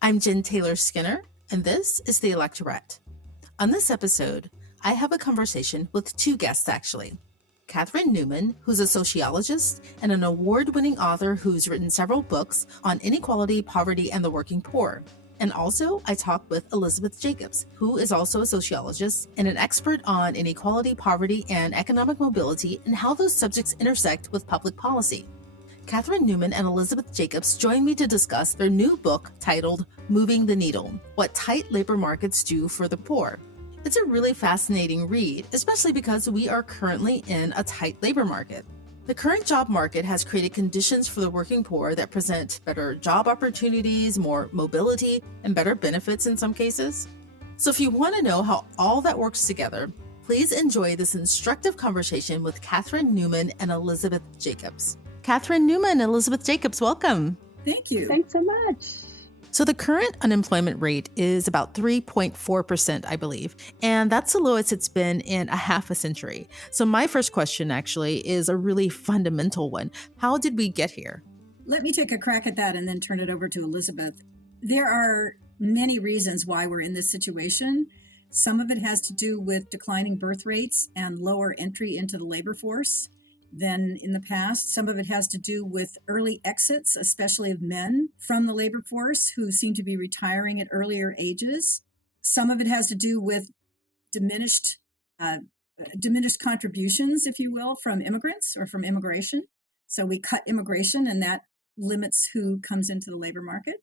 I'm Jen Taylor Skinner, and this is The Electorate. On this episode, I have a conversation with two guests, actually. Katherine Newman, who's a sociologist and an award-winning author who's written several books on inequality, poverty, and the working poor. And also, I talked with Elisabeth Jacobs, who is also a sociologist and an expert on inequality, poverty, and economic mobility and how those subjects intersect with public policy. Katherine Newman and Elisabeth Jacobs join me to discuss their new book titled Moving the Needle: What Tight Labor Markets Do for the Poor. It's a really fascinating read, especially because we are currently in a tight labor market. The current job market has created conditions for the working poor that present better job opportunities, more mobility, and better benefits in some cases. So if you want to know how all that works together, please enjoy this instructive conversation with Katherine Newman and Elisabeth Jacobs. Katherine Newman, Elisabeth Jacobs, welcome. Thank you. Thanks so much. So the current unemployment rate is about 3.4%, I believe, and that's the lowest it's been in a half a century. So my first question actually is a really fundamental one. How did we get here? Let me take a crack at that and then turn it over to Elisabeth. There are many reasons why we're in this situation. Some of it has to do with declining birth rates and lower entry into the labor force than in the past. Some of it has to do with early exits, especially of men from the labor force who seem to be retiring at earlier ages. Some of it has to do with diminished contributions, if you will, from immigrants or from immigration. So we cut immigration and that limits who comes into the labor market.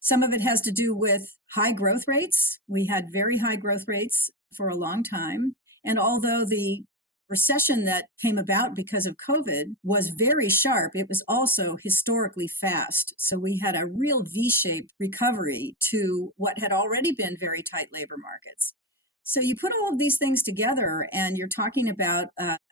Some of it has to do with high growth rates. We had very high growth rates for a long time. And although the recession that came about because of COVID was very sharp, it was also historically fast. So we had a real V-shaped recovery to what had already been very tight labor markets. So you put all of these things together and you're talking about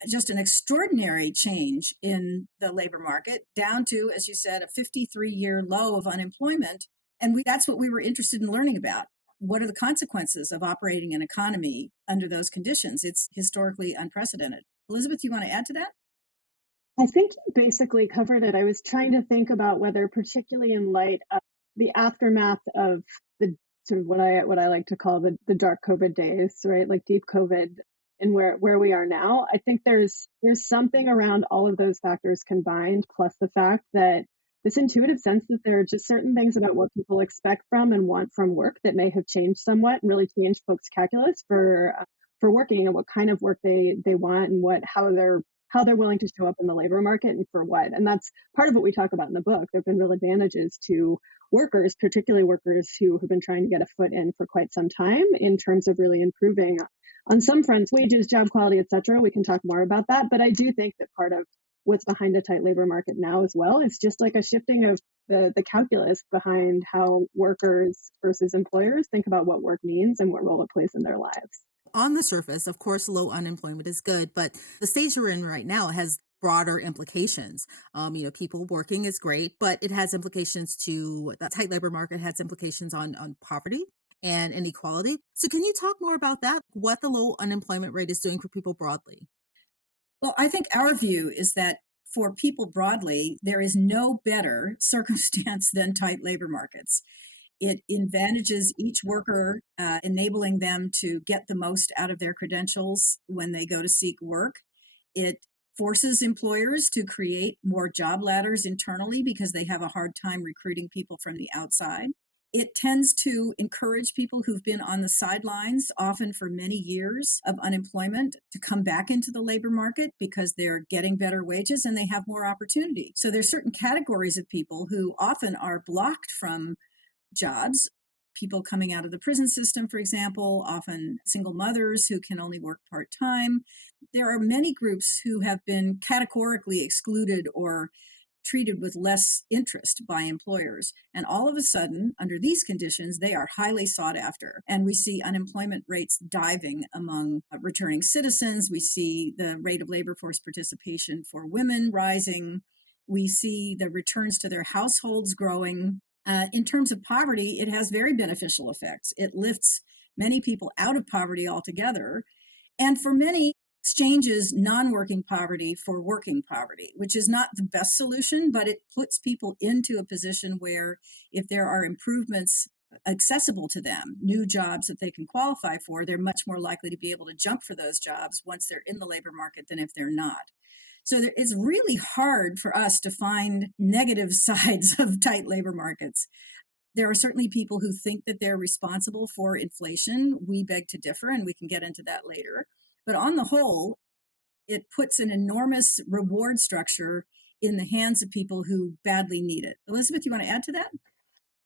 just an extraordinary change in the labor market down to, as you said, a 53-year low of unemployment. And that's what we were interested in learning about. What are the consequences of operating an economy under those conditions? It's historically unprecedented. Elisabeth, you want to add to that? I think you basically covered it. I was trying to think about whether, particularly in light of the aftermath of the sort of what I like to call the dark COVID days, right? Like deep COVID and where we are now. I think there's something around all of those factors combined, plus the fact that this intuitive sense that there are just certain things about what people expect from and want from work that may have changed somewhat and really changed folks' calculus for working and what kind of work they want and how they're willing to show up in the labor market and for what. And that's part of what we talk about in the book. There have been real advantages to workers, particularly workers who have been trying to get a foot in for quite some time in terms of really improving on some fronts, wages, job quality, et cetera. We can talk more about that. But I do think that part of what's behind a tight labor market now as well is just like a shifting of the calculus behind how workers versus employers think about what work means and what role it plays in their lives. On the surface, of course, low unemployment is good, but the stage we're in right now has broader implications. People working is great, but it has implications to the tight labor market has implications on poverty and inequality. So can you talk more about that? What the low unemployment rate is doing for people broadly? Well, I think our view is that for people broadly, there is no better circumstance than tight labor markets. It advantages each worker, enabling them to get the most out of their credentials when they go to seek work. It forces employers to create more job ladders internally because they have a hard time recruiting people from the outside. It tends to encourage people who've been on the sidelines, often for many years of unemployment, to come back into the labor market because they're getting better wages and they have more opportunity. So there's certain categories of people who often are blocked from jobs. People coming out of the prison system, for example, often single mothers who can only work part-time. There are many groups who have been categorically excluded or treated with less interest by employers. And all of a sudden, under these conditions, they are highly sought after. And we see unemployment rates diving among returning citizens. We see the rate of labor force participation for women rising. We see the returns to their households growing. In terms of poverty, it has very beneficial effects. It lifts many people out of poverty altogether. And for many, exchanges non-working poverty for working poverty, which is not the best solution, but it puts people into a position where if there are improvements accessible to them, new jobs that they can qualify for, they're much more likely to be able to jump for those jobs once they're in the labor market than if they're not. So it's really hard for us to find negative sides of tight labor markets. There are certainly people who think that they're responsible for inflation. We beg to differ, and we can get into that later. But on the whole, it puts an enormous reward structure in the hands of people who badly need it. Elizabeth, you want to add to that?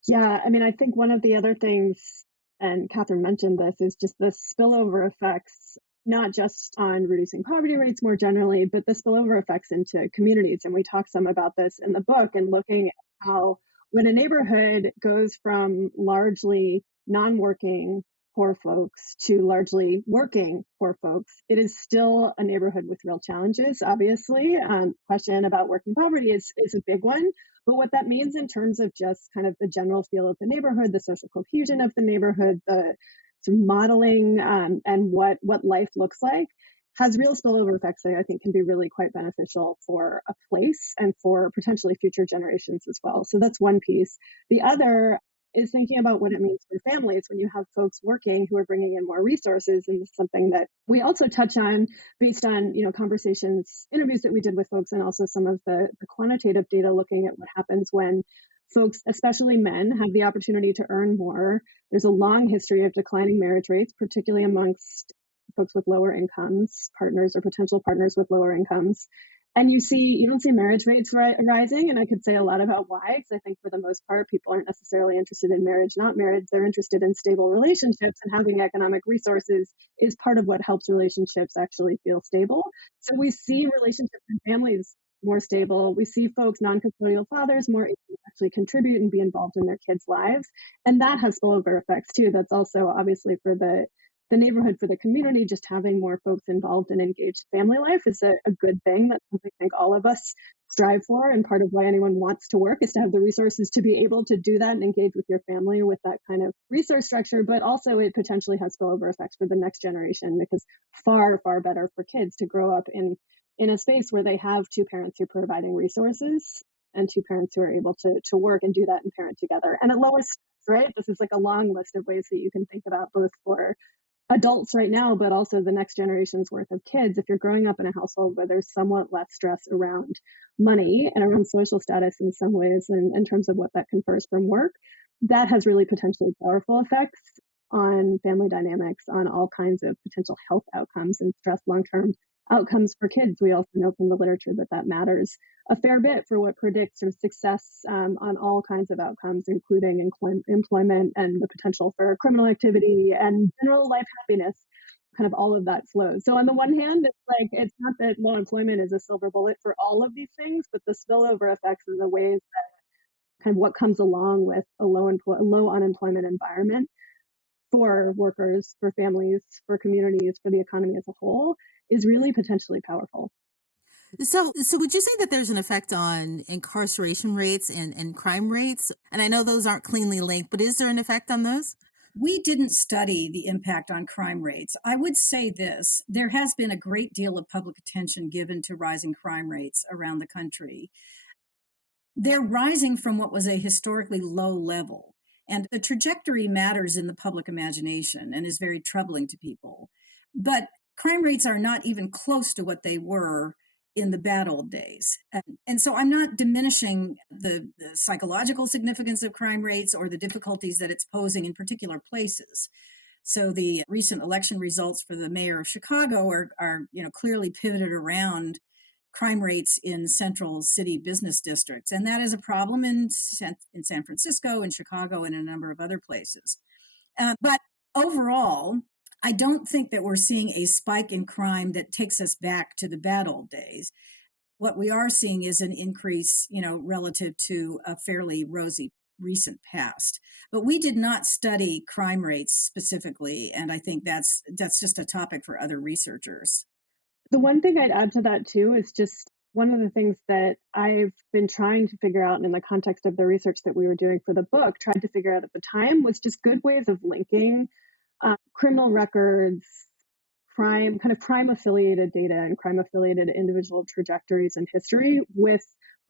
Yeah, I mean, I think one of the other things, and Katherine mentioned this, is just the spillover effects, not just on reducing poverty rates more generally, but the spillover effects into communities. And we talk some about this in the book and looking at how when a neighborhood goes from largely non-working poor folks to largely working poor folks, it is still a neighborhood with real challenges, obviously. Question about working poverty is a big one. But what that means in terms of just kind of the general feel of the neighborhood, the social cohesion of the neighborhood, the sort of modeling and what life looks like has real spillover effects that I think can be really quite beneficial for a place and for potentially future generations as well. So that's one piece. The other is thinking about what it means for families when you have folks working who are bringing in more resources, and this is something that we also touch on based on conversations, interviews that we did with folks, and also some of the quantitative data looking at what happens when folks, especially men, have the opportunity to earn more. There's a long history of declining marriage rates, particularly amongst folks with lower incomes, partners or potential partners with lower incomes. And you don't see marriage rates rising. And I could say a lot about why, because I think for the most part, people aren't necessarily interested in marriage, not marriage. They're interested in stable relationships, and having economic resources is part of what helps relationships actually feel stable. So we see relationships and families more stable. We see folks, non-custodial fathers, more able to actually contribute and be involved in their kids' lives. And that has spillover effects too. That's also obviously for the neighborhood, for the community. Just having more folks involved in engaged family life is a good thing that I think all of us strive for. And part of why anyone wants to work is to have the resources to be able to do that and engage with your family with that kind of resource structure. But also it potentially has spillover effects for the next generation, because far, far better for kids to grow up in a space where they have two parents who are providing resources and two parents who are able to work and do that and parent together. And it lowers stress, right? This is like a long list of ways that you can think about, both for adults right now, but also the next generation's worth of kids. If you're growing up in a household where there's somewhat less stress around money and around social status in some ways, and in terms of what that confers from work, that has really potentially powerful effects on family dynamics, on all kinds of potential health outcomes and stress long-term outcomes for kids. We also know from the literature that matters a fair bit for what predicts sort of success on all kinds of outcomes, including employment and the potential for criminal activity and general life happiness. Kind of all of that flows. So on the one hand, it's not that low employment is a silver bullet for all of these things, but the spillover effects are the ways that kind of what comes along with a low unemployment environment for workers, for families, for communities, for the economy as a whole is really potentially powerful. So would you say that there's an effect on incarceration rates and crime rates? And I know those aren't cleanly linked, but is there an effect on those? We didn't study the impact on crime rates. I would say this: there has been a great deal of public attention given to rising crime rates around the country. They're rising from what was a historically low level. And the trajectory matters in the public imagination and is very troubling to people. But crime rates are not even close to what they were in the bad old days. And so I'm not diminishing the psychological significance of crime rates or the difficulties that it's posing in particular places. So the recent election results for the mayor of Chicago are clearly pivoted around crime rates in central city business districts. And that is a problem in San Francisco, in Chicago, and a number of other places. But overall, I don't think that we're seeing a spike in crime that takes us back to the bad old days. What we are seeing is an increase, relative to a fairly rosy recent past. But we did not study crime rates specifically, and I think that's just a topic for other researchers. The one thing I'd add to that too is just one of the things that I've been trying to figure out in the context of the research that we were doing for the book, tried to figure out at the time, was just good ways of linking criminal records, crime affiliated data and crime affiliated individual trajectories and history with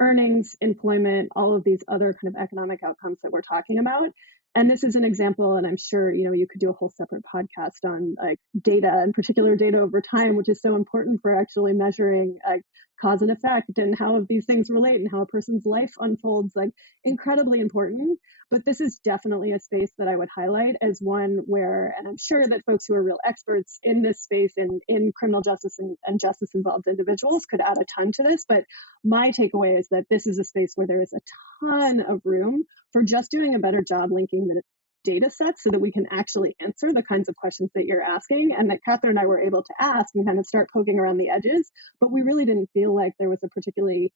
earnings, employment, all of these other kind of economic outcomes that we're talking about. And this is an example, and I'm sure, you could do a whole separate podcast on like data, and particular data over time, which is so important for actually measuring like cause and effect and how these things relate and how a person's life unfolds, like incredibly important. But this is definitely a space that I would highlight as one where, and I'm sure that folks who are real experts in this space and in criminal justice and justice involved individuals could add a ton to this. But my takeaway is that this is a space where there is a ton of room for just doing a better job linking the data sets so that we can actually answer the kinds of questions that you're asking, and that Katherine and I were able to ask and kind of start poking around the edges. But we really didn't feel like there was a particularly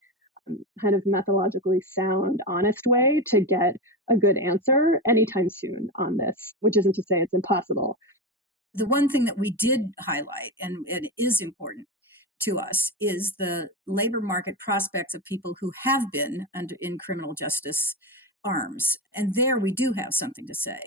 kind of methodologically sound, honest way to get a good answer anytime soon on this, which isn't to say it's impossible. The one thing that we did highlight, and it is important to us, is the labor market prospects of people who have been in criminal justice arms. And there we do have something to say.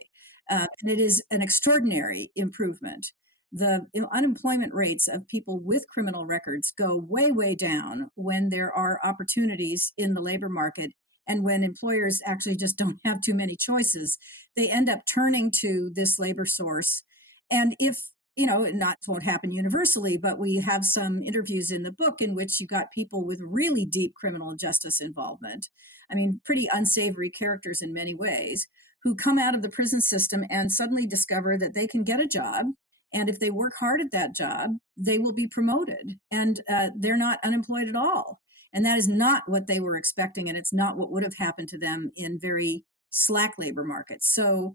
And it is an extraordinary improvement. The unemployment rates of people with criminal records go way, way down when there are opportunities in the labor market and when employers actually just don't have too many choices. They end up turning to this labor source. And if not won't happen universally, but we have some interviews in the book in which you got people with really deep criminal justice involvement. I mean, pretty unsavory characters in many ways, who come out of the prison system and suddenly discover that they can get a job. And if they work hard at that job, they will be promoted, and they're not unemployed at all. And that is not what they were expecting. And it's not what would have happened to them in very slack labor markets. So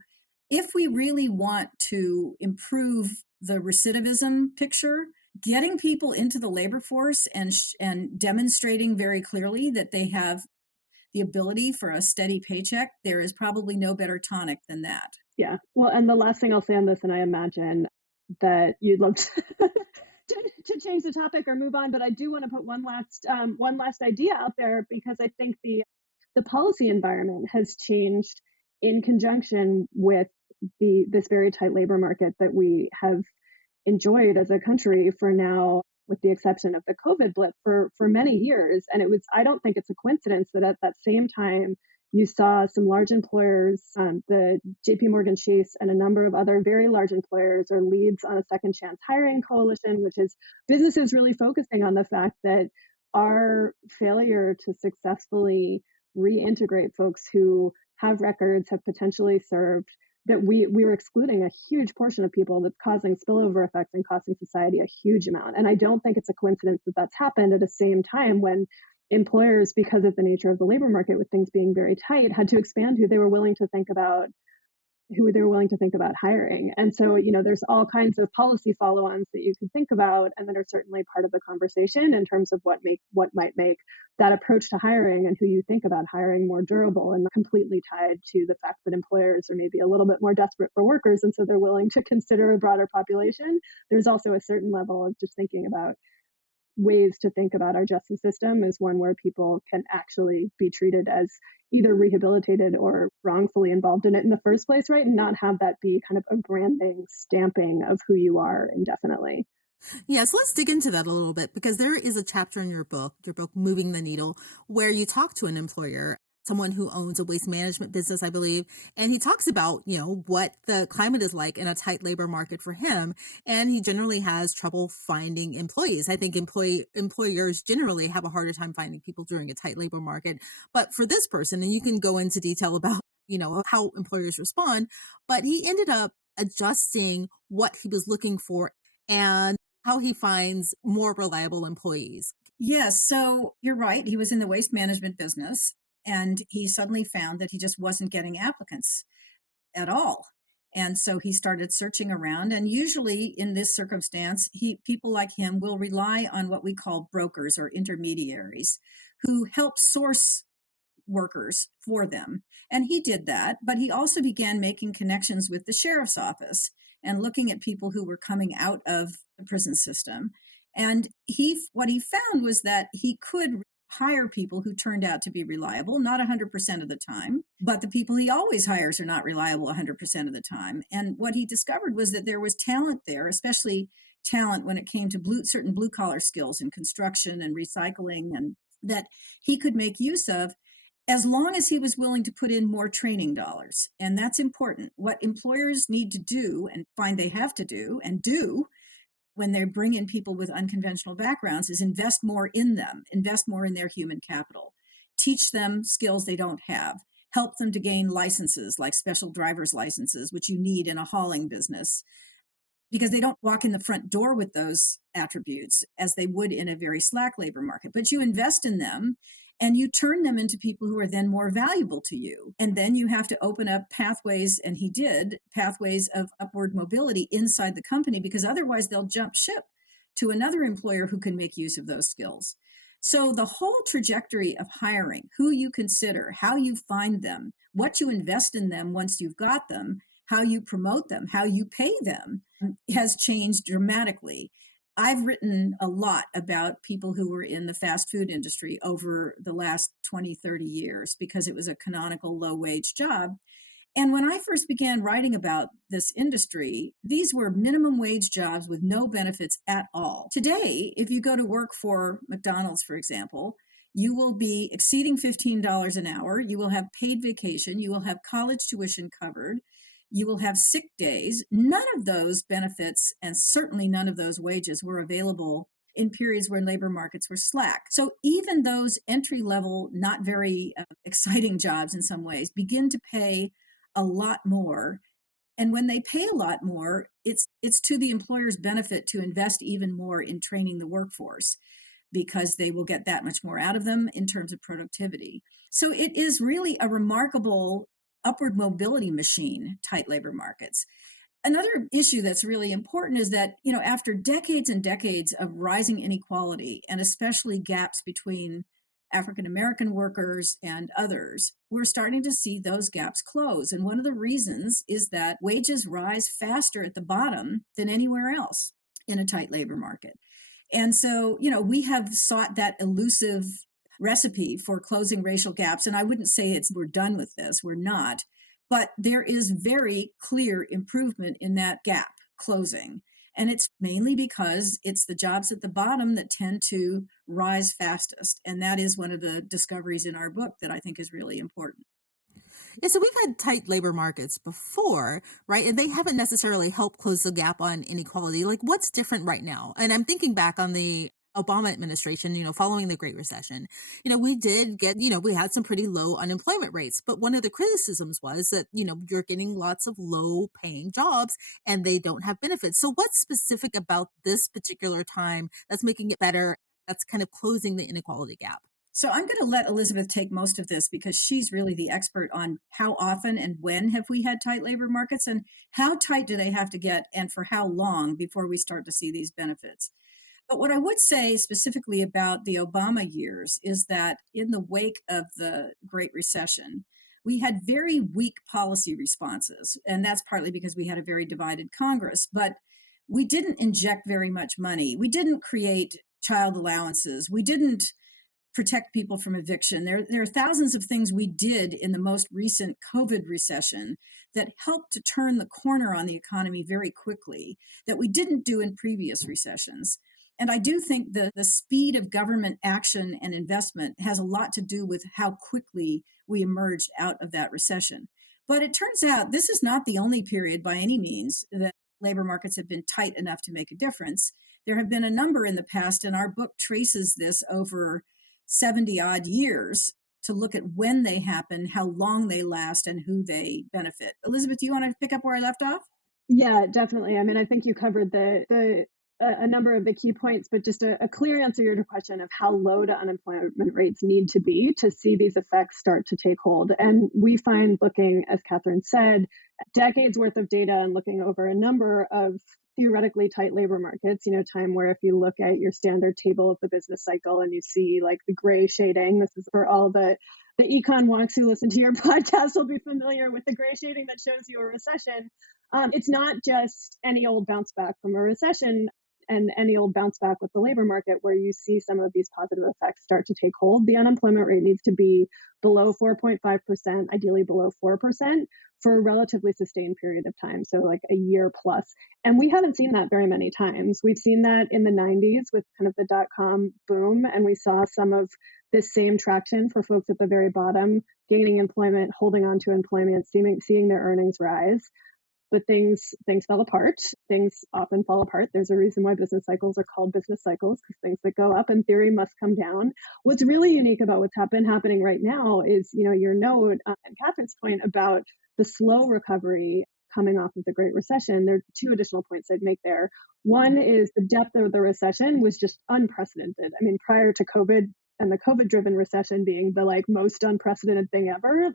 if we really want to improve the recidivism picture, getting people into the labor force and demonstrating very clearly that they have the ability for a steady paycheck, there is probably no better tonic than that. Yeah. Well, and the last thing I'll say on this, and I imagine that you'd love to change the topic or move on, but I do want to put one last idea out there, because I think the policy environment has changed in conjunction with this very tight labor market that we have enjoyed as a country for now, with the exception of the COVID blip, for many years. And I don't think it's a coincidence that at that same time, you saw some large employers, the JP Morgan Chase and a number of other very large employers are leads on a second chance hiring coalition, which is businesses really focusing on the fact that our failure to successfully reintegrate folks who have records, have potentially served, that we were excluding a huge portion of people, that's causing spillover effects and costing society a huge amount. And I don't think it's a coincidence that that's happened at the same time when employers, because of the nature of the labor market with things being very tight, had to expand who they were willing to think about hiring. And so, there's all kinds of policy follow-ons that you can think about and that are certainly part of the conversation in terms of what might make that approach to hiring and who you think about hiring more durable, and completely tied to the fact that employers are maybe a little bit more desperate for workers, and so they're willing to consider a broader population. There's also a certain level of just thinking about ways to think about our justice system as one where people can actually be treated as either rehabilitated or wrongfully involved in it in the first place, right? And not have that be kind of a branding stamping of who you are indefinitely. Yes, let's dig into that a little bit, because there is a chapter in your book, Moving the Needle, where you talk to an employer, someone who owns a waste management business, I believe, and he talks about, what the climate is like in a tight labor market for him, and he generally has trouble finding employees. I think employers generally have a harder time finding people during a tight labor market. But for this person, and you can go into detail about, how employers respond, but he ended up adjusting what he was looking for and how he finds more reliable employees. Yes, so you're right. He was in the waste management business, and he suddenly found that he just wasn't getting applicants at all. And so he started searching around. And usually in this circumstance, people like him will rely on what we call brokers or intermediaries who help source workers for them. And he did that, but he also began making connections with the sheriff's office and looking at people who were coming out of the prison system. And what he found was that he could hire people who turned out to be reliable, not 100% of the time, but the people he always hires are not reliable 100% of the time. And what he discovered was that there was talent there, especially talent when it came to certain blue collar skills in construction and recycling, and that he could make use of. as long as he was willing to put in more training dollars. And that's important. What employers need to do and find they have to do and do when they bring in people with unconventional backgrounds is invest more in them, invest more in their human capital, teach them skills they don't have, help them to gain licenses like special driver's licenses, which you need in a hauling business, because they don't walk in the front door with those attributes as they would in a very slack labor market. But you invest in them and you turn them into people who are then more valuable to you. And then you have to open up pathways, and he did, pathways of upward mobility inside the company, because otherwise they'll jump ship to another employer who can make use of those skills. So the whole trajectory of hiring, who you consider, how you find them, what you invest in them once you've got them, how you promote them, how you pay them, has changed dramatically. I've written a lot about people who were in the fast food industry over the last 20, 30 years because it was a canonical low wage job. And when I first began writing about this industry, these were minimum wage jobs with no benefits at all. Today, if you go to work for McDonald's, for example, you will be exceeding $15 an hour. You will have paid vacation. You will have college tuition covered. You will have sick days. None of those benefits, and certainly none of those wages, were available in periods where labor markets were slack. So even those entry level, not very exciting jobs in some ways, begin to pay a lot more. And when they pay a lot more, it's to the employer's benefit to invest even more in training the workforce, because they will get that much more out of them in terms of productivity. So it is really a remarkable upward mobility machine, tight labor markets. Another issue that's really important is that, after decades and decades of rising inequality, and especially gaps between African American workers and others, we're starting to see those gaps close. And one of the reasons is that wages rise faster at the bottom than anywhere else in a tight labor market. And so, we have sought that elusive recipe for closing racial gaps. And I wouldn't say we're done with this. We're not. But there is very clear improvement in that gap closing. And it's mainly because it's the jobs at the bottom that tend to rise fastest. And that is one of the discoveries in our book that I think is really important. Yeah, so we've had tight labor markets before, right? And they haven't necessarily helped close the gap on inequality. Like, what's different right now? And I'm thinking back on the Obama administration, following the Great Recession. We did get, we had some pretty low unemployment rates. But one of the criticisms was that, you're getting lots of low paying jobs and they don't have benefits. So what's specific about this particular time that's making it better? That's kind of closing the inequality gap. So I'm going to let Elisabeth take most of this because she's really the expert on how often and when have we had tight labor markets, and how tight do they have to get and for how long before we start to see these benefits. But what I would say specifically about the Obama years is that in the wake of the Great Recession, we had very weak policy responses. And that's partly because we had a very divided Congress, but we didn't inject very much money. We didn't create child allowances. We didn't protect people from eviction. There are thousands of things we did in the most recent COVID recession that helped to turn the corner on the economy very quickly that we didn't do in previous recessions. And I do think the speed of government action and investment has a lot to do with how quickly we emerged out of that recession. But it turns out this is not the only period by any means that labor markets have been tight enough to make a difference. There have been a number in the past, and our book traces this over 70 odd years to look at when they happen, how long they last, and who they benefit. Elisabeth, do you want to pick up where I left off? Yeah, definitely. I mean, I think you covered a number of the key points, but just a clear answer to your question of how low do unemployment rates need to be to see these effects start to take hold. And we find, looking, as Katherine said, decades worth of data and looking over a number of theoretically tight labor markets, time where if you look at your standard table of the business cycle and you see like the gray shading, this is for all the econ wonks who listen to your podcast will be familiar with the gray shading that shows you a recession. It's not just any old bounce back from a recession and any old bounce back with the labor market where you see some of these positive effects start to take hold. The unemployment rate needs to be below 4.5%, ideally below 4%, for a relatively sustained period of time, so like a year plus. And we haven't seen that very many times. We've seen that in the 90s with kind of the dot-com boom, and we saw some of this same traction for folks at the very bottom, gaining employment, holding on to employment, seeing their earnings rise. But things fell apart. Things often fall apart. There's a reason why business cycles are called business cycles, because things that go up in theory must come down. What's really unique about what's happening right now is, your note and Catherine's point about the slow recovery coming off of the Great Recession. There are two additional points I'd make there. One is the depth of the recession was just unprecedented. I mean, prior to COVID and the COVID-driven recession being the most unprecedented thing ever,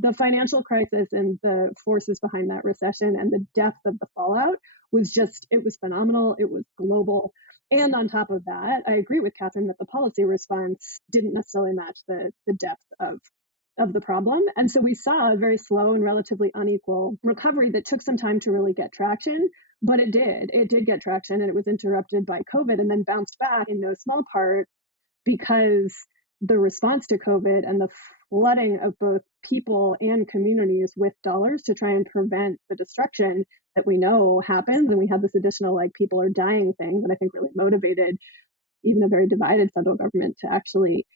the financial crisis and the forces behind that recession and the depth of the fallout it was phenomenal. It was global. And on top of that, I agree with Katherine that the policy response didn't necessarily match the depth of the problem. And so we saw a very slow and relatively unequal recovery that took some time to really get traction, but it did. It did get traction, and it was interrupted by COVID and then bounced back in no small part because the response to COVID and the flooding of both people and communities with dollars to try and prevent the destruction that we know happens. And we had this additional people are dying thing that I think really motivated even a very divided federal government to actually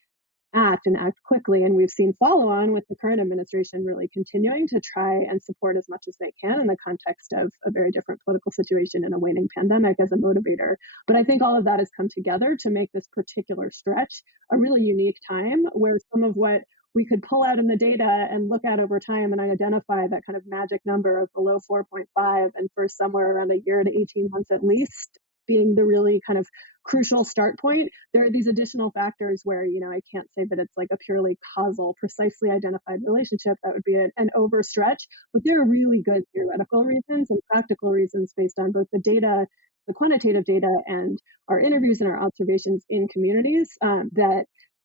act and act quickly. And we've seen follow on with the current administration really continuing to try and support as much as they can in the context of a very different political situation and a waning pandemic as a motivator. But I think all of that has come together to make this particular stretch a really unique time where some of what we could pull out in the data and look at over time and identify that kind of magic number of below 4.5 and for somewhere around a year to 18 months at least being the really kind of crucial start point. There are these additional factors where, I can't say that it's a purely causal, precisely identified relationship. That would be an overstretch. But there are really good theoretical reasons and practical reasons based on both the data, the quantitative data, and our interviews and our observations in communities that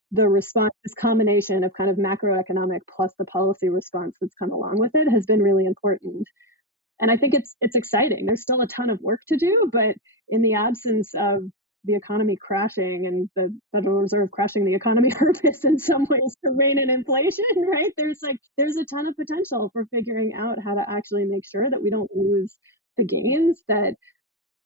the response, this combination of kind of macroeconomic plus the policy response that's come along with it has been really important. And I think it's exciting. There's still a ton of work to do, but in the absence of the economy crashing and the Federal Reserve crashing the economy purpose in some ways to rein in inflation, right? There's a ton of potential for figuring out how to actually make sure that we don't lose the gains that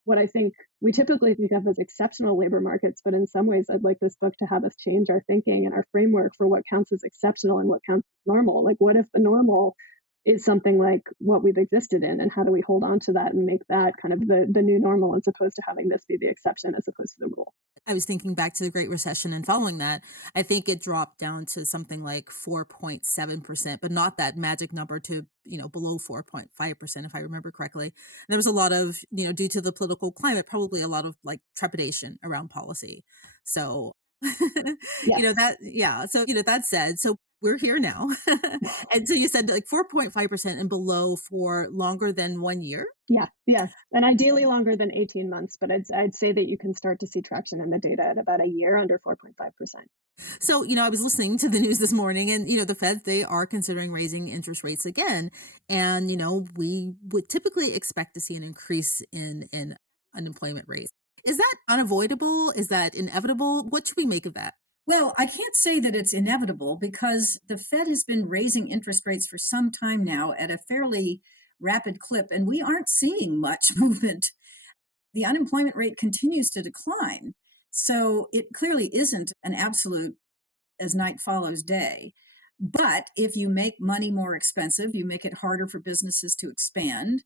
what I think we typically think of as exceptional labor markets, but in some ways I'd like this book to have us change our thinking and our framework for what counts as exceptional and what counts as normal. What if the normal is something like what we've existed in, and how do we hold on to that and make that kind of the new normal as opposed to having this be the exception as opposed to the rule. I was thinking back to the Great Recession, and following that, I think it dropped down to something like 4.7%, but not that magic number to, below 4.5%, if I remember correctly. And there was a lot of, due to the political climate, probably a lot of trepidation around policy. So, Yes. that said, so we're here now. And so you said 4.5% and below for longer than 1 year? Yeah. And ideally longer than 18 months, but I'd say that you can start to see traction in the data at about a year under 4.5%. So, I was listening to the news this morning and, the Fed, they are considering raising interest rates again. And, we would typically expect to see an increase in unemployment rates. Is that unavoidable? Is that inevitable? What should we make of that? Well, I can't say that it's inevitable because the Fed has been raising interest rates for some time now at a fairly rapid clip, and we aren't seeing much movement. The unemployment rate continues to decline. So it clearly isn't an absolute as night follows day. But if you make money more expensive, you make it harder for businesses to expand.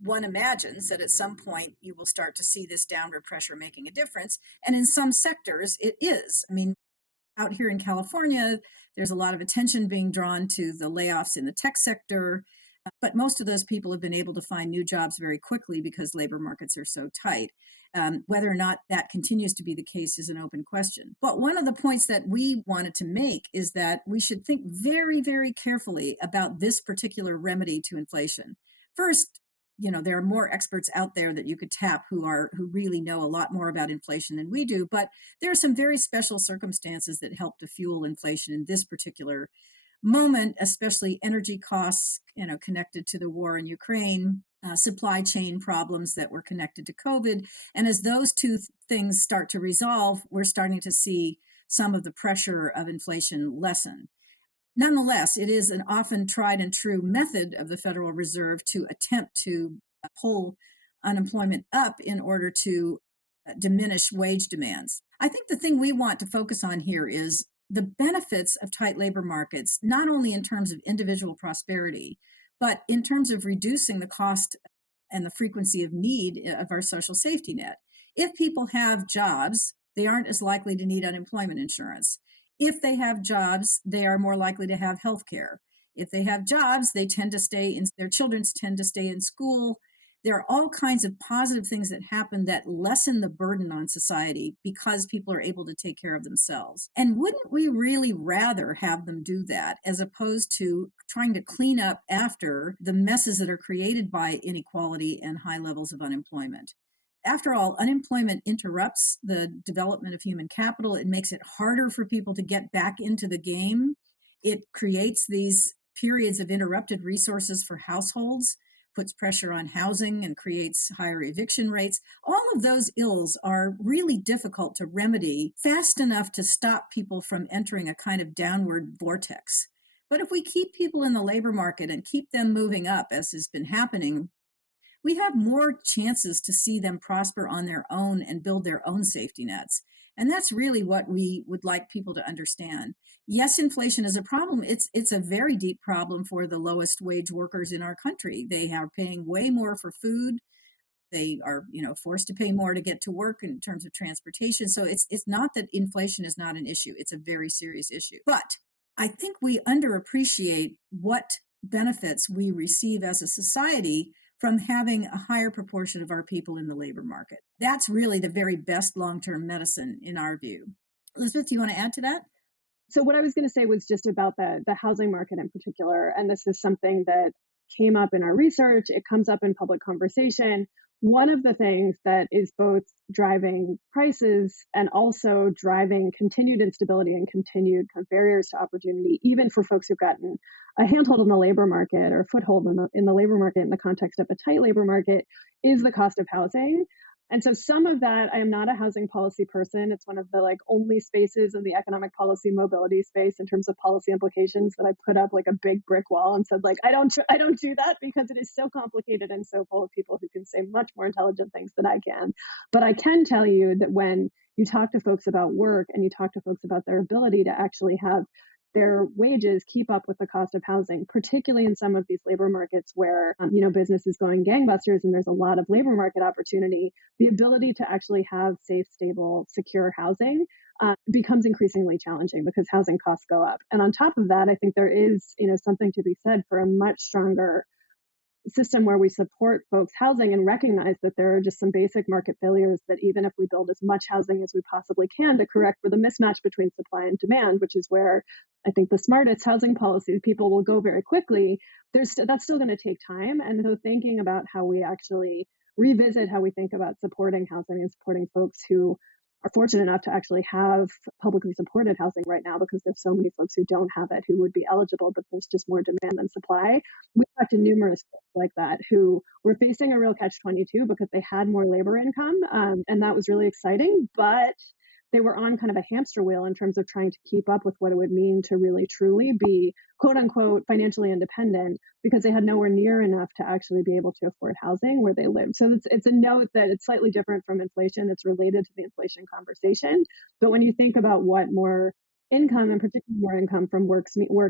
One imagines that at some point you will start to see this downward pressure making a difference. And in some sectors, it is. I mean, out here in California, there's a lot of attention being drawn to the layoffs in the tech sector. But most of those people have been able to find new jobs very quickly because labor markets are so tight. Whether or not that continues to be the case is an open question. But one of the points that we wanted to make is that we should think very, very carefully about this particular remedy to inflation. First, there are more experts out there that you could tap who really know a lot more about inflation than we do. But there are some very special circumstances that help to fuel inflation in this particular moment, especially energy costs, connected to the war in Ukraine, supply chain problems that were connected to COVID. And as those two things start to resolve, we're starting to see some of the pressure of inflation lessen. Nonetheless, it is an often tried and true method of the Federal Reserve to attempt to pull unemployment up in order to diminish wage demands. I think the thing we want to focus on here is the benefits of tight labor markets, not only in terms of individual prosperity, but in terms of reducing the cost and the frequency of need of our social safety net. If people have jobs, they aren't as likely to need unemployment insurance. If they have jobs, they are more likely to have health care. If they have jobs, they tend to stay in, their children tend to stay in school. There are all kinds of positive things that happen that lessen the burden on society because people are able to take care of themselves. And wouldn't we really rather have them do that as opposed to trying to clean up after the messes that are created by inequality and high levels of unemployment? After all, unemployment interrupts the development of human capital. It makes it harder for people to get back into the game. It creates these periods of interrupted resources for households, puts pressure on housing, and creates higher eviction rates. All of those ills are really difficult to remedy fast enough to stop people from entering a kind of downward vortex. But if we keep people in the labor market and keep them moving up, as has been happening, we have more chances to see them prosper on their own and build their own safety nets. And that's really what we would like people to understand. Yes, inflation is a problem. It's a very deep problem for the lowest wage workers in our country. They are paying way more for food. They are, forced to pay more to get to work in terms of transportation. So it's not that inflation is not an issue. It's a very serious issue. But I think we underappreciate what benefits we receive as a society from having a higher proportion of our people in the labor market. That's really the very best long-term medicine in our view. Elizabeth, do you want to add to that? So what I was going to say was just about the housing market in particular, and this is something that came up in our research. It comes up in public conversation. One of the things that is both driving prices and also driving continued instability and continued kind of barriers to opportunity, even for folks who've gotten a handhold in the labor market or a foothold in the labor market in the context of a tight labor market, is the cost of housing. And so some of that, I am not a housing policy person. It's one of the only spaces in the economic policy mobility space in terms of policy implications that I put up a big brick wall and said I don't do that because it is so complicated and so full of people who can say much more intelligent things than I can. But I can tell you that when you talk to folks about work and you talk to folks about their ability to actually have their wages keep up with the cost of housing, particularly in some of these labor markets where, business is going gangbusters and there's a lot of labor market opportunity, the ability to actually have safe, stable, secure housing becomes increasingly challenging because housing costs go up. And on top of that, I think there is, something to be said for a much stronger system where we support folks' housing and recognize that there are just some basic market failures that even if we build as much housing as we possibly can to correct for the mismatch between supply and demand, which is where I think the smartest housing policies people will go very quickly, that's still going to take time. And so thinking about how we actually revisit how we think about supporting housing and supporting folks who are fortunate enough to actually have publicly supported housing right now, because there's so many folks who don't have it who would be eligible, but there's just more demand than supply. We talked to numerous folks like that who were facing a real catch-22 because they had more labor income, and that was really exciting, but they were on kind of a hamster wheel in terms of trying to keep up with what it would mean to really truly be quote unquote financially independent because they had nowhere near enough to actually be able to afford housing where they live. So it's a note that it's slightly different from inflation. It's related to the inflation conversation. But when you think about what more income, and particularly more income from work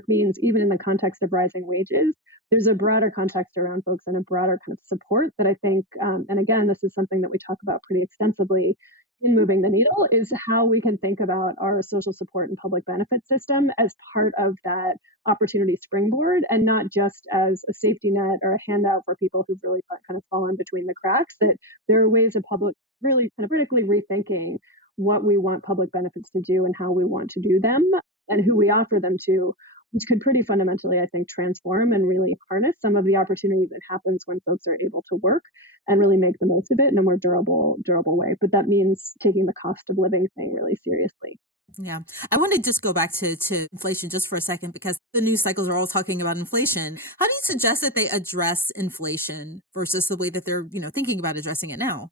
means, even in the context of rising wages, there's a broader context around folks and a broader kind of support that I think, and again, this is something that we talk about pretty extensively in moving the needle, is how we can think about our social support and public benefit system as part of that opportunity springboard and not just as a safety net or a handout for people who've really kind of fallen between the cracks. That there are ways of public really kind of critically rethinking what we want public benefits to do and how we want to do them and who we offer them to, which could pretty fundamentally, I think, transform and really harness some of the opportunity that happens when folks are able to work and really make the most of it in a more durable way. But that means taking the cost of living thing really seriously. Yeah. I want to just go back to inflation just for a second, because the news cycles are all talking about inflation. How do you suggest that they address inflation versus the way that they're, thinking about addressing it now?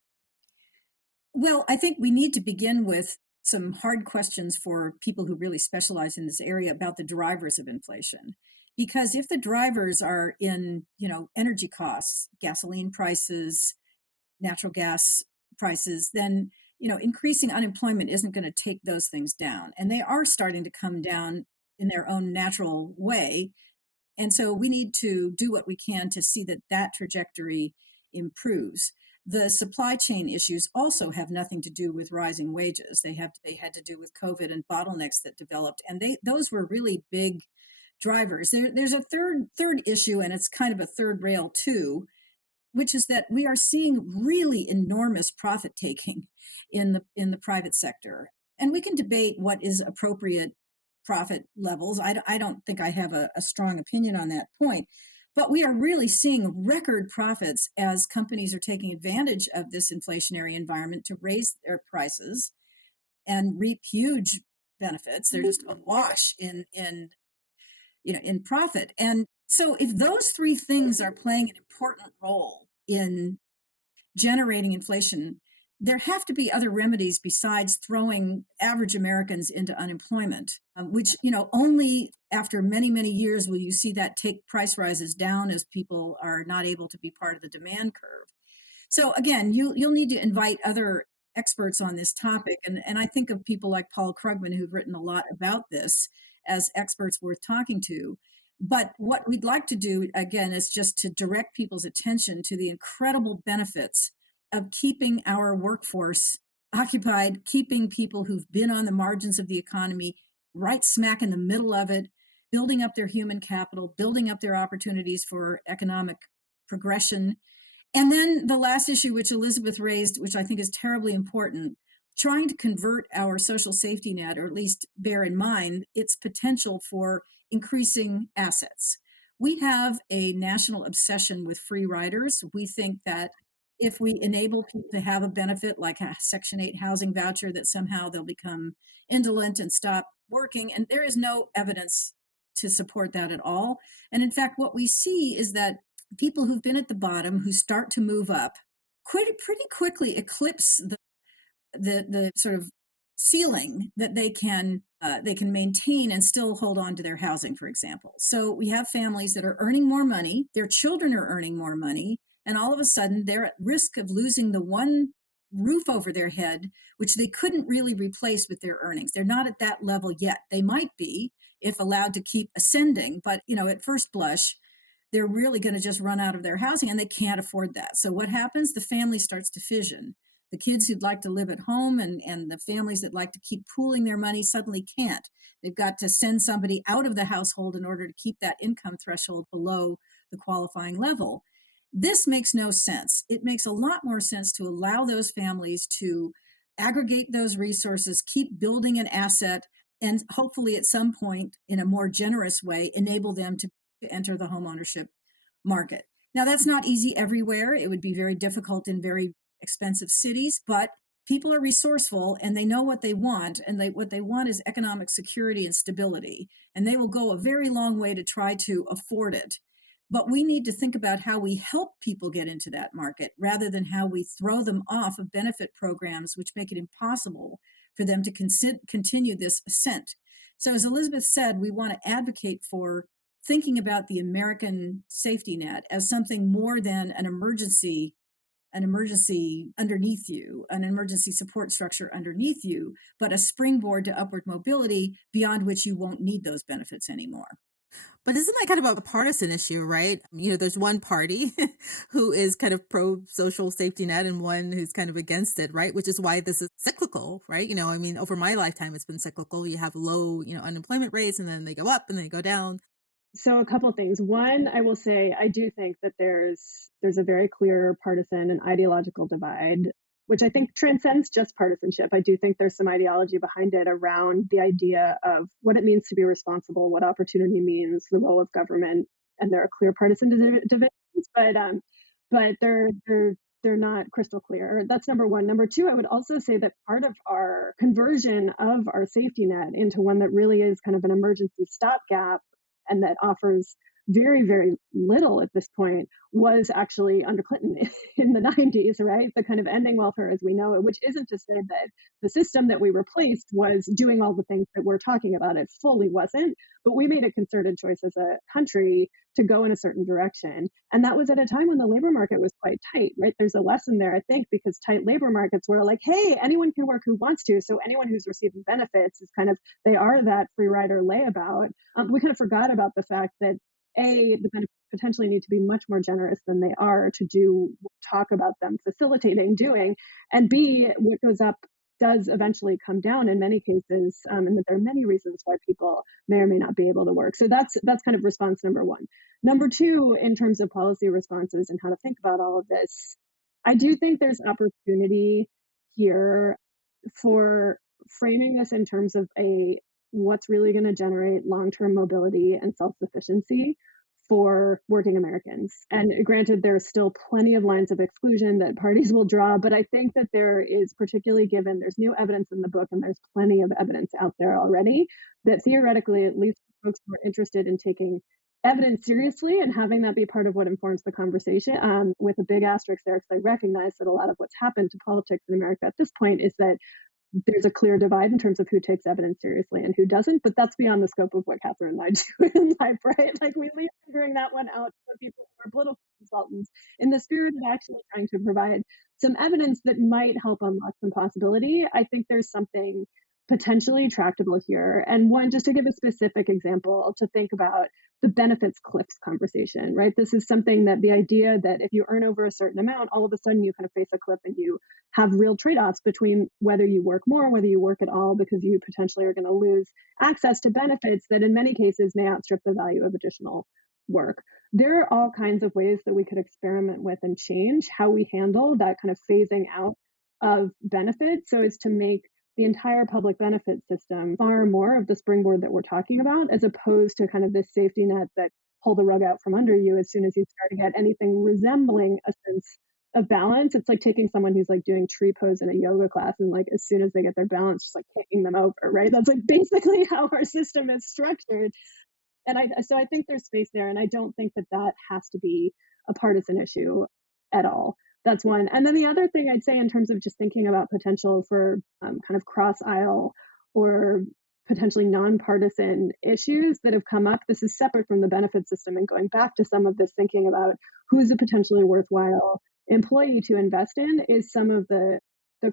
Well, I think we need to begin with some hard questions for people who really specialize in this area about the drivers of inflation. Because if the drivers are in, energy costs, gasoline prices, natural gas prices, then increasing unemployment isn't going to take those things down. And they are starting to come down in their own natural way. And so we need to do what we can to see that that trajectory improves. The supply chain issues also have nothing to do with rising wages. They had to do with COVID and bottlenecks that developed, and those were really big drivers. There's a third issue, and it's kind of a third rail too, which is that we are seeing really enormous profit taking in the private sector. And we can debate what is appropriate profit levels. I don't think I have a strong opinion on that point. But we are really seeing record profits as companies are taking advantage of this inflationary environment to raise their prices and reap huge benefits. They're just awash in profit. And so if those three things are playing an important role in generating inflation, there have to be other remedies besides throwing average Americans into unemployment, which, only after many, many years will you see that take price rises down as people are not able to be part of the demand curve. So again, you'll need to invite other experts on this topic. And I think of people like Paul Krugman, who've written a lot about this, as experts worth talking to. But what we'd like to do, again, is just to direct people's attention to the incredible benefits of keeping our workforce occupied, keeping people who've been on the margins of the economy right smack in the middle of it, building up their human capital, building up their opportunities for economic progression. And then the last issue, which Elisabeth raised, which I think is terribly important, trying to convert our social safety net, or at least bear in mind its potential for increasing assets. We have a national obsession with free riders. We think that if we enable people to have a benefit like a Section 8 housing voucher, that somehow they'll become indolent and stop working. And there is no evidence to support that at all. And in fact, what we see is that people who've been at the bottom, who start to move up, pretty quickly eclipse the sort of ceiling that they can maintain and still hold on to their housing, for example. So we have families that are earning more money, their children are earning more money, and all of a sudden they're at risk of losing the one roof over their head, which they couldn't really replace with their earnings. They're not at that level yet. They might be if allowed to keep ascending, but at first blush, they're really going to just run out of their housing and they can't afford that. So what happens? The family starts to fission. The kids who'd like to live at home and the families that like to keep pooling their money suddenly can't. They've got to send somebody out of the household in order to keep that income threshold below the qualifying level. This makes no sense. It makes a lot more sense to allow those families to aggregate those resources, keep building an asset, and hopefully at some point in a more generous way, enable them to enter the homeownership market. Now, that's not easy everywhere. It would be very difficult in very expensive cities, but people are resourceful and they know what they want. And what they want is economic security and stability. And they will go a very long way to try to afford it. But we need to think about how we help people get into that market rather than how we throw them off of benefit programs, which make it impossible for them to continue this ascent. So as Elisabeth said, we want to advocate for thinking about the American safety net as something more than an emergency underneath you, an emergency support structure underneath you, but a springboard to upward mobility beyond which you won't need those benefits anymore. But isn't that kind of a partisan issue, right? There's one party who is kind of pro social safety net and one who's kind of against it, right? Which is why this is cyclical, right? Over my lifetime, it's been cyclical. You have low, unemployment rates and then they go up and then they go down. So a couple of things. One, I will say, I do think that there's a very clear partisan and ideological divide, which I think transcends just partisanship. I do think there's some ideology behind it around the idea of what it means to be responsible, what opportunity means, the role of government, and there are clear partisan divisions, but they're not crystal clear. That's number one. Number two, I would also say that part of our conversion of our safety net into one that really is kind of an emergency stopgap and that offers very, very little at this point was actually under Clinton in the 90s, right? The kind of ending welfare as we know it, which isn't to say that the system that we replaced was doing all the things that we're talking about. It fully wasn't, but we made a concerted choice as a country to go in a certain direction. And that was at a time when the labor market was quite tight, right? There's a lesson there, I think, because tight labor markets were like, hey, anyone can work who wants to. So anyone who's receiving benefits is kind of, they are that free rider layabout. We kind of forgot about the fact that the benefits potentially need to be much more generous than they are to do talk about them facilitating doing, and B, what goes up does eventually come down in many cases, and that there are many reasons why people may or may not be able to work. So that's kind of response number one. Number two, in terms of policy responses and how to think about all of this, I do think there's opportunity here for framing this in terms of a what's really going to generate long-term mobility and self-sufficiency for working Americans. And granted, there are still plenty of lines of exclusion that parties will draw, but I think that there is, particularly given there's new evidence in the book and there's plenty of evidence out there already, that theoretically, at least folks who are interested in taking evidence seriously and having that be part of what informs the conversation, with a big asterisk there, because I recognize that a lot of what's happened to politics in America at this point is that there's a clear divide in terms of who takes evidence seriously and who doesn't, but that's beyond the scope of what Katherine and I do in life, right? Like we leave figuring that one out to people who are political consultants in the spirit of actually trying to provide some evidence that might help unlock some possibility. I think there's something potentially tractable here. And one, just to give a specific example, to think about the benefits cliffs conversation, right? This is something that the idea that if you earn over a certain amount, all of a sudden you kind of face a cliff and you have real trade-offs between whether you work more, whether you work at all, because you potentially are going to lose access to benefits that in many cases may outstrip the value of additional work. There are all kinds of ways that we could experiment with and change how we handle that kind of phasing out of benefits so as to make the entire public benefit system far more of the springboard that we're talking about, as opposed to kind of this safety net that pull the rug out from under you as soon as you start to get anything resembling a sense of balance. It's like taking someone who's like doing tree pose in a yoga class and like as soon as they get their balance, just like kicking them over, right? That's like basically how our system is structured. And I think there's space there, and I don't think that that has to be a partisan issue at all. That's one. And then the other thing I'd say in terms of just thinking about potential for kind of cross aisle or potentially nonpartisan issues that have come up. This is separate from the benefit system and going back to some of this thinking about who's a potentially worthwhile employee to invest in is some of the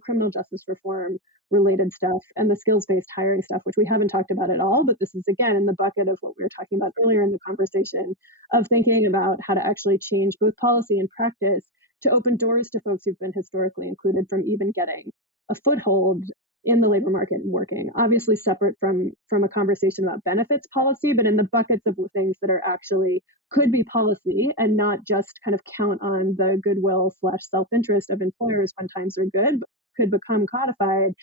criminal justice reform related stuff and the skills-based hiring stuff, which we haven't talked about at all. But this is, again, in the bucket of what we were talking about earlier in the conversation of thinking about how to actually change both policy and practice to open doors to folks who've been historically included from even getting a foothold in the labor market and working, obviously separate from a conversation about benefits policy, but in the buckets of things that are actually could be policy and not just kind of count on the goodwill / self-interest of employers when times are good, but could become codified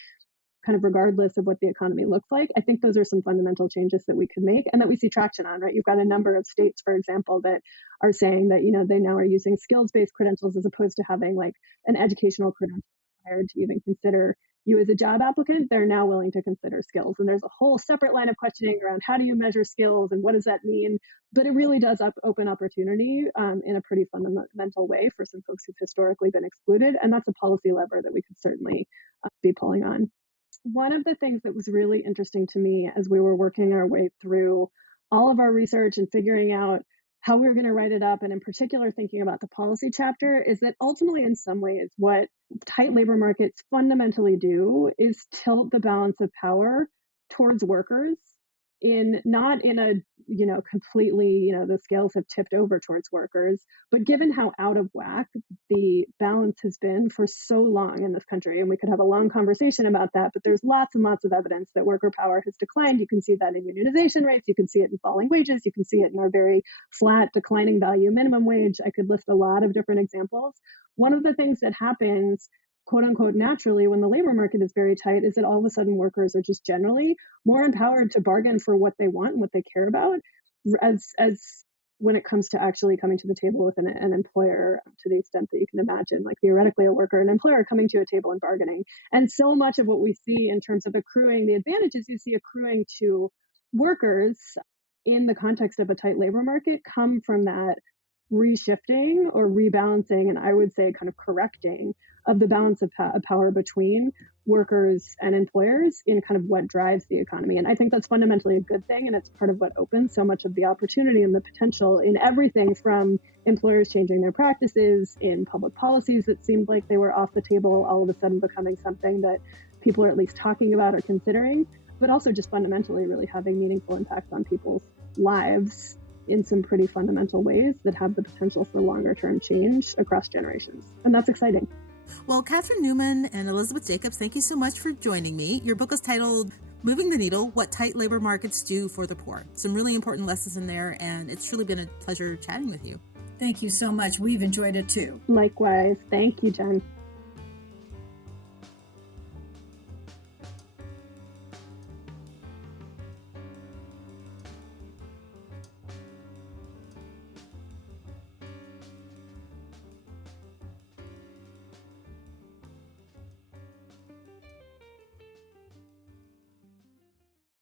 kind of regardless of what the economy looks like. I think those are some fundamental changes that we could make and that we see traction on, right? You've got a number of states, for example, that are saying that, they now are using skills-based credentials as opposed to having like an educational credential required to even consider you as a job applicant. They're now willing to consider skills. And there's a whole separate line of questioning around how do you measure skills and what does that mean? But it really does open opportunity in a pretty fundamental way for some folks who've historically been excluded. And that's a policy lever that we could certainly be pulling on. One of the things that was really interesting to me as we were working our way through all of our research and figuring out how we were going to write it up, and in particular thinking about the policy chapter, is that ultimately in some ways what tight labor markets fundamentally do is tilt the balance of power towards workers not in a completely the scales have tipped over towards workers, but given how out of whack the balance has been for so long in this country, and we could have a long conversation about that, but there's lots and lots of evidence that worker power has declined. You can see that in unionization rates, you can see it in falling wages, you can see it in our very flat declining value minimum wage. I could list a lot of different examples. One of the things that happens quote unquote naturally when the labor market is very tight is that all of a sudden workers are just generally more empowered to bargain for what they want and what they care about as when it comes to actually coming to the table with an employer, to the extent that you can imagine, like theoretically a worker and employer coming to a table and bargaining. And so much of what we see in terms of accruing the advantages you see accruing to workers in the context of a tight labor market come from that reshifting or rebalancing, and I would say kind of correcting of the balance of power between workers and employers in kind of what drives the economy. And I think that's fundamentally a good thing. And it's part of what opens so much of the opportunity and the potential in everything from employers changing their practices, in public policies that seemed like they were off the table, all of a sudden becoming something that people are at least talking about or considering, but also just fundamentally really having meaningful impacts on people's lives in some pretty fundamental ways that have the potential for longer term change across generations. And that's exciting. Well, Katherine Newman and Elizabeth Jacobs, thank you so much for joining me. Your book is titled Moving the Needle, What Tight Labor Markets Do for the Poor. Some really important lessons in there, and it's truly been a pleasure chatting with you. Thank you so much. We've enjoyed it too. Likewise. Thank you, Jen.